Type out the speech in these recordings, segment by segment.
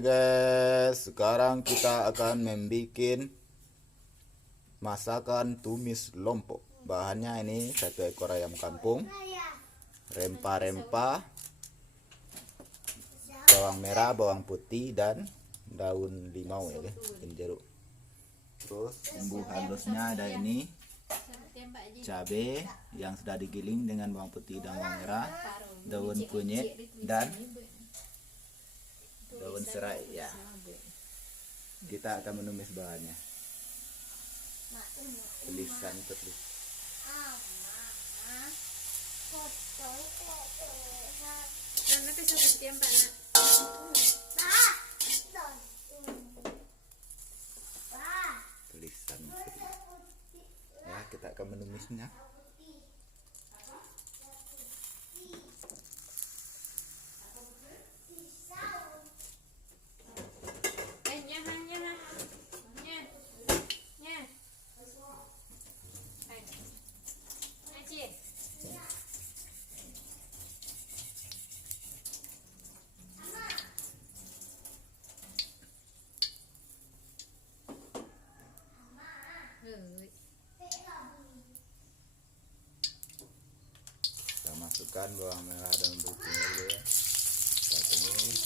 guys, sekarang kita akan membuat masakan tumis lompok. Bahannya ini 1 ekor ayam kampung, rempah-rempah, bawang merah, bawang putih, dan daun limau ya guys, dan jeruk. Terus bumbu halusnya ada ini cabai yang sudah digiling dengan bawang putih dan bawang merah, daun kunyit dan daun serai ya. Kita akan menumis bahannya. Tulisan. Nanti seperti yang Pak nak. Tulisan. Ya, kita akan menumisnya. Kita masukkan bawang merah dan putihnya dulu ya. Kita tumis.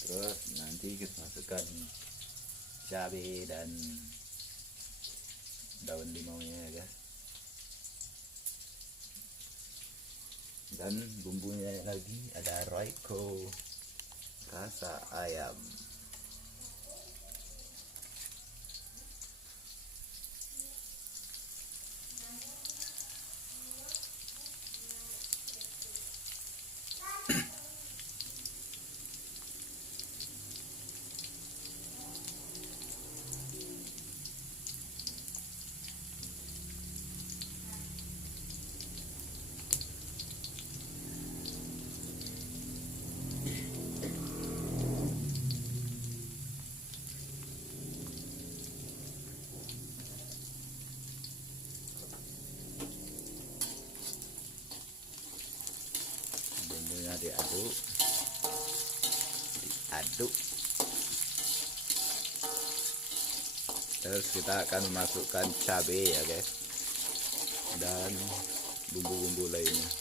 Terus nanti kita masukkan cabai dan daun limaunya ya guys. Dan bumbunya lagi ada Royco rasa ayam. Diaduk, terus kita akan memasukkan cabai ya guys, dan bumbu-bumbu lainnya.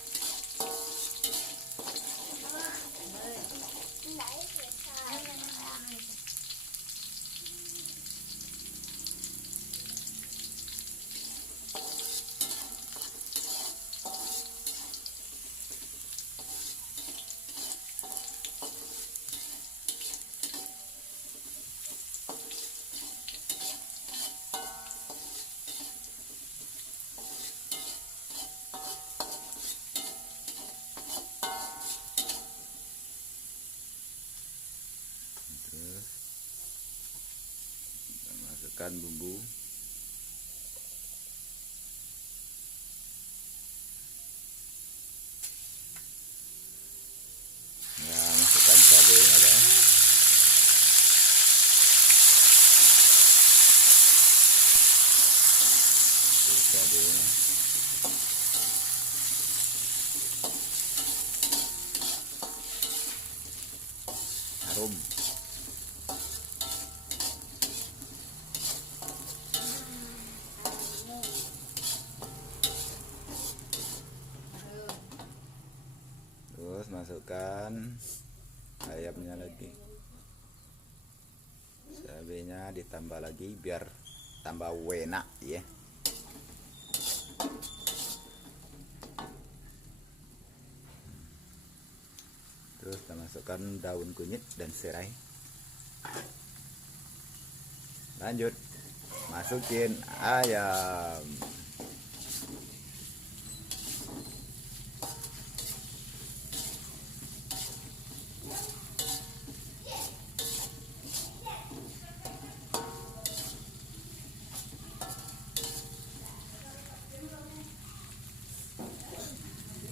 Masukkan bumbu, ya, masukkan cabenya guys. Cabenya harum. Terus masukkan ayamnya lagi, cabenya ditambah lagi biar tambah enak ya. Terus kita masukkan daun kunyit dan serai. Lanjut masukin ayam.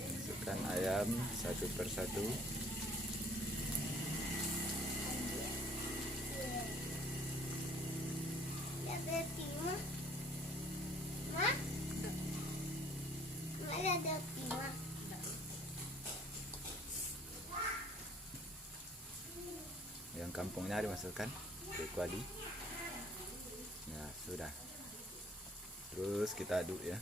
Masukkan ayam satu persatu. Ya, lompongnya dimasukkan ke kuali. Nah, sudah. Terus kita aduk ya.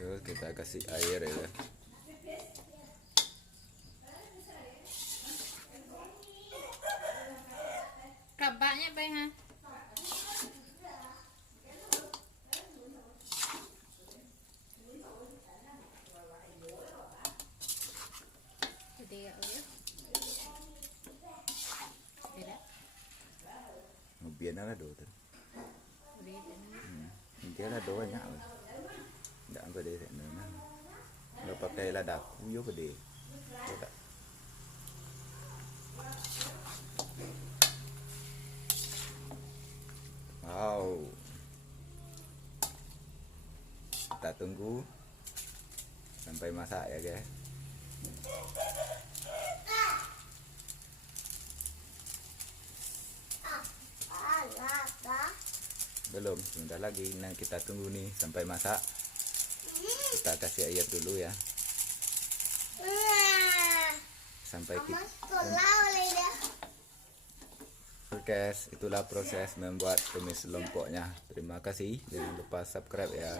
Terus kita kasih air ya. Kabaknya baik ha. Jadi ya udah. Beda. Biar lah do tu. Udah. Dia lah do banyak. Nggak gede sana. Nggak pakai lada kuyo gede. Tak. Wow. Kita tunggu sampai masak ya guys. Belum, sebentar lagi. Nah, kita tunggu nih sampai masak. Kita kasih air dulu ya. Sampai kita. Oke, itulah proses membuat tumis lompoknya. Terima kasih. Jangan lupa subscribe ya.